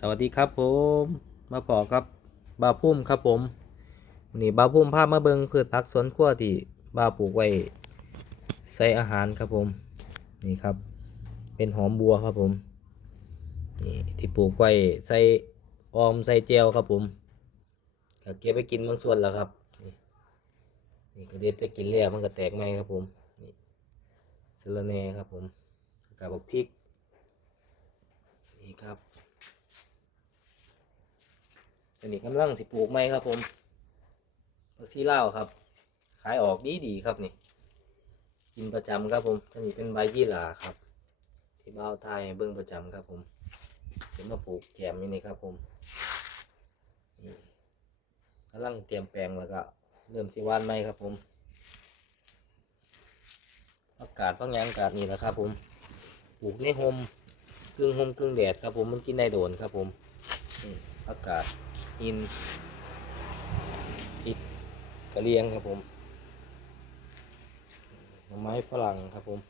สวัสดีครับผม มาพอครับบาพุ่มครับผมนี่บาพุ่มพาพมาเบิงพืชผักสวนครัวที่บาปลูกไว้ใส่อาหารครับผมนี่ครับ เป็นหอมบัวครับผมนี่ที่ปลูกไว้ใส่ออมใส่เจียวครับผมก็เก็บไปกินบางส่วนแล้วครับนี่นี่ก็เด็ดไปกินแล้วมันก็แตกไหมครับผมนี่สะระแหน่ครับผมกับพริก นี่ครับ อันนี้กำลังสิปลูกไม้ครับผมผักชีลาวครับ ขายออกดีดีครับนี่ กินประจำครับผมอันนี้เป็นใบยี่หร่าครับ ที่บ้าไทยเบิ้องประจำครับผมเป็นมาปลูกแกมนี่นี่ครับผมกำลังเตรียมแปลงแล้วก็เริ่มสิว่านไม้ครับผมอากาศพังยางอากาศนี่แหละครับ ผมปลูกในโฮมกึ่งโฮมกึ่งแดดครับผมมันกินได้โดนครับผมอากาศ หินอิฐกระเลียงครับผมหน่อไม้ฝรั่งครับผม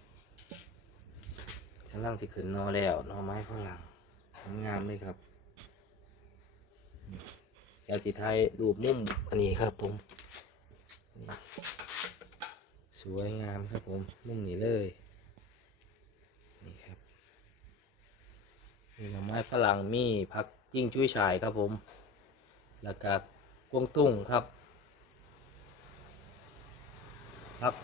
กำลังสิขึ้นนอแล้วหน่อไม้ฝรั่งงามเลยครับอยากสิไทยรูปมุมอันนี้ครับผม สวยงามครับผมมุมนี้เลยนี่ครับมีหน่อไม้ฝรั่งมีผักจิ้งจุ้ยฉายครับผม แล้วก็กวงตุ้งครับครับ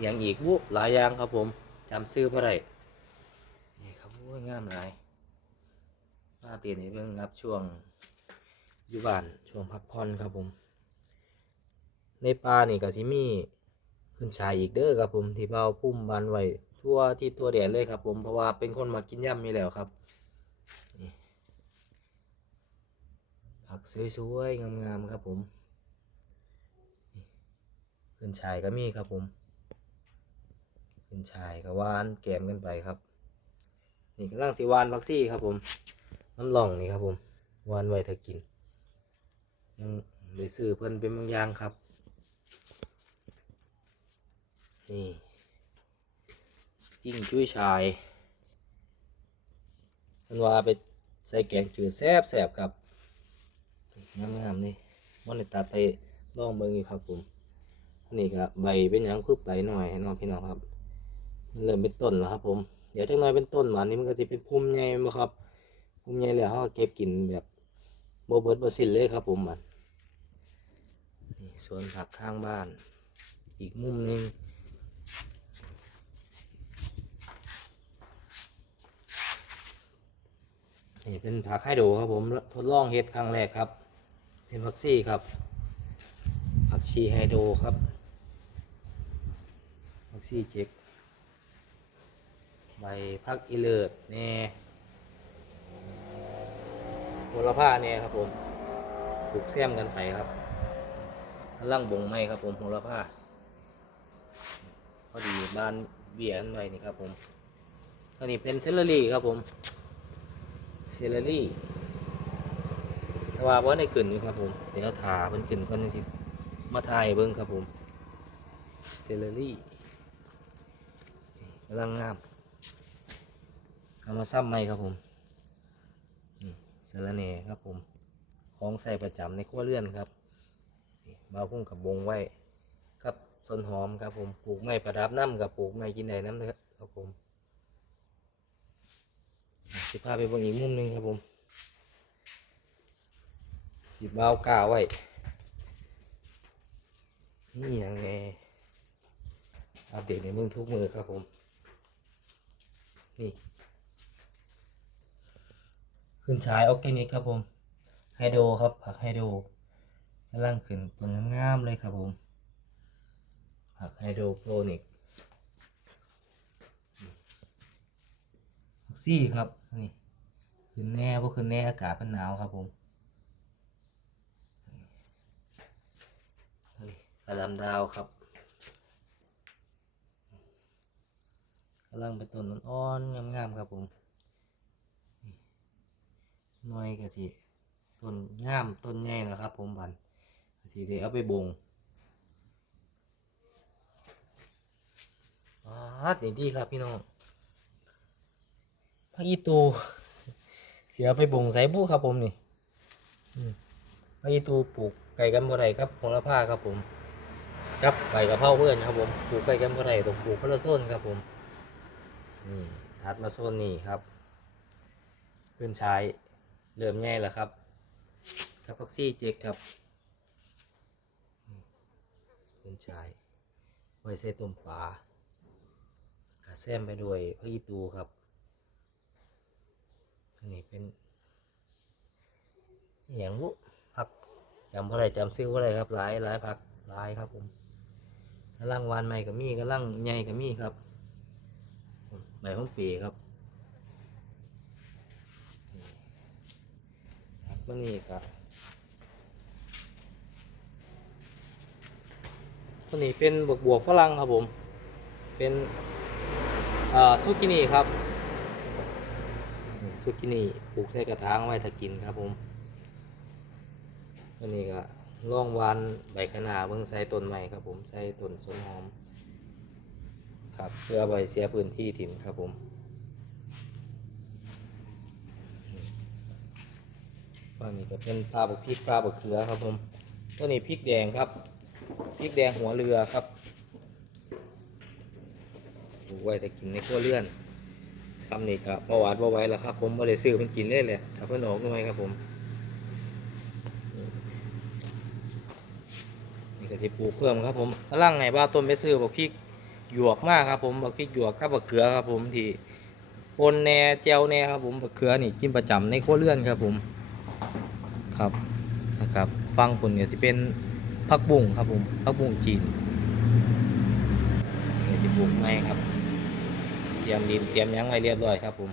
อย่างอีกวุหลายอย่างครับผมจำซื้อบ่ได้นี่ครับโอ้ยงามหลายมาเปลี่ยนให้เบิ่งรับช่วงอยู่บ้านช่วงพักผ่อนครับผม ในป่านี่ก็สิมีขึ้นชายอีกเด้อครับผมที่เบาพุ่มบานไว้ทั่วที่ตัวแดดเลยครับผมเพราะว่าเป็นคนมากินย่ำมีแล้วครับ ผักสวยๆ งามๆ ครับผมขึ้นชายก็มีครับผมขึ้นชายก็วานแกมกันไปครับ นี่กำลังสิวานพักซี่ครับผม น้ำหล่องนี่ครับผมวานไว้ถ้ากิน ยังได้ซื้อเพิ่นเป็นบางอย่างครับ นี่จิ้งจุ้ยชายเพิ่นว่าไปใส่แกงจืดแซ่บๆครับ งามๆนี่มันได้ตัดไปลองเบิ่งอยู่ครับผมอันนี้ก็ใบเป็นหยังคือใบหน่อยให้น้องพี่น้องครับเริ่มเป็นต้นแล้วครับ ผม เดี๋ยวจักหน่อยเป็นต้นหวานนี้มันก็จะเป็นพุ่มใหญ่บ่ครับพุ่มใหญ่แล้วเขาเก็บกินแบบบ่เบิดบ่สิ้นเลยครับ ผมมันนี่สวนผักข้างบ้าน อีกมุมหนึงนี่เป็นผักไฮโดรครับผมทดลองเฮ็ดครั้งแรกครับ เป็นผักซี่ครับ ผักชีไฮโดรครับผักซี่เจ็กใบพักอีเลิศแน่โหระพาเนี่ยครับผมปลูกแซมกันไปครับกำลังบงไม้ครับผมโหระพาพอดีบ้านเบียนไว้นี่ครับผมอันนี้เป็นเซลลรี่ครับผมเซลลรี่ แต่ว่าบ่ได้ขึ้นอยู่ครับผมเดี๋ยวถามันขึ้นก่อนจังสิมาถ่ายเบิ่งครับผมเซเลอรี่กำลังงามเอามาซ้ำใหม่ครับผมนี่เซเลเน่ครับผมของใส่ประจำในครัวเรือนครับนี่บาพุ่งกับบงไว้ครับส้นหอมครับผมปลูกไม้ประดับน้ำกับปลูกไม้กินได้น้ำเลยครับผมสิพาไปเบนอีกมุมหนึ่งครับผม หยิบเบากาไว้ นี่ยังไงอัปเดตในมึงทุกมือครับผม นี่ ขึ้นฉายออร์แกนิกครับผม ไฮโดรครับ ผักไฮโดรกำลังขึ้นต้นงามๆเลยครับผม ผักไฮโดรโปรนิกผักซี่ครับ นี่ขึ้นแน่เพราะขึ้นแน่อากาศมันหนาวครับผม กระลำดาวครับกำลังเป็นต้นอ่อนๆงามๆครับผมนี่หน่อยก็สิต้นงามต้นใหญ่นะครับ ผมบันก็สิเดี๋ยวเอาไปบงอ่าดีดีครับพี่น้องพักอีตูเสียไปบ่งใส่บุครับผมนี่อืมไปตูปลูกไก่กันบ่ได้ครับโหระพาครับผม กับใบกะเพราเพื่อนครับผมปลูกไก่กันบ่ได้ต้องปลูกคนละโซนครับผมนี่ถัดมาโซนนี้ครับขึ้นชายเริ่มง่ายแล้วครับกับพักซี่เจ็กครับขึ้นชายไว้ใส่ต้มปลากระแซมไปด้วยพระอีตูครับอันนี้เป็นอหย่างบุผักจำเท่าไรจำซื้อว่าไรครับหลายหลายผักหลายครับผม กำลังวานใหม่กับมีกำลังใหญ่กับมีครับใบห้องปีครับมันนี่ครับตัวนี้เป็นบวกบวกฝรั่งครับผม เป็นซูกินี่ครับซุกินี่ปลูกใส่กระถางไว้ถ้ากินครับผมตัวนี้ก็ ล่องวานใบคะนาเบิ่งใส่ต้นใหม่ครับผมใส่ต้นสนหอม ครับเพื่อเอาไปเสียพื้นที่ถิ่มครับผมฝั่งนี้ก็เป็นปลาบกพริกปลาบกเขือครับผมตัวนี้พริกแดงครับพริกแดงหัวเรือครับปลูกไว้แต่กินในครัวเรือนคำนี้ครับประวัติว่าไว้แล้วครับ ผมบ่ได้ซื้อมันกินเลยแหละถ้าเพิ่นออกหน่วยครับผม ก็สิปลูกเพิ่มครับผมกำลังไงบ้าต้นไปซื้อบักพริกหยวกมากครับผมบักพริกหยวกกับบักเขือครับผมที่ปนแหน่เจียวแหน่ครับผมบักเขือนี่กินประจำในครัวเรือนครับผมครับนะครับ ฟังผลเนี่ยจะเป็นผักบุ้งครับผมผักบุ้งจีนนี่สิปลูกไม้ครับ เตรียมดินเตรียมยังไว้เรียบร้อยครับผม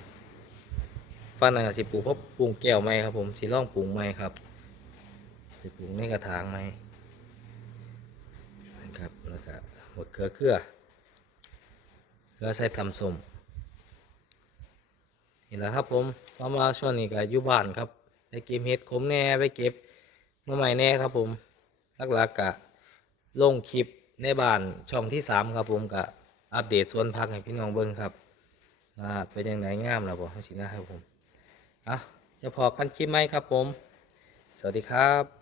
ฟันน่ะสิปลูกเพราะปลูกแก้วไม้ครับผมสิล่องปลูกไม้ครับสิปลูกในกระถางไม้ นะครับแล้วก็หมดเกลือเกลือเกลือใส่ทำส้มนี่แหละครับผมพอมาช่วงนี้ก็อยู่บ้านครับไปเก็บเห็ดขมแน่ไปเก็บเมื่อใหม่แน่ครับผมลักๆกกะลงคลิปในบ้านช่องที่สามครับผมกะอัปเดตสวนพักให้พี่น้องเบิ่งครับอ่าเป็นยังไงงามแล้วบ่สินะครับผมอะจะพอกันคลิปไหมครับผม สวัสดีครับ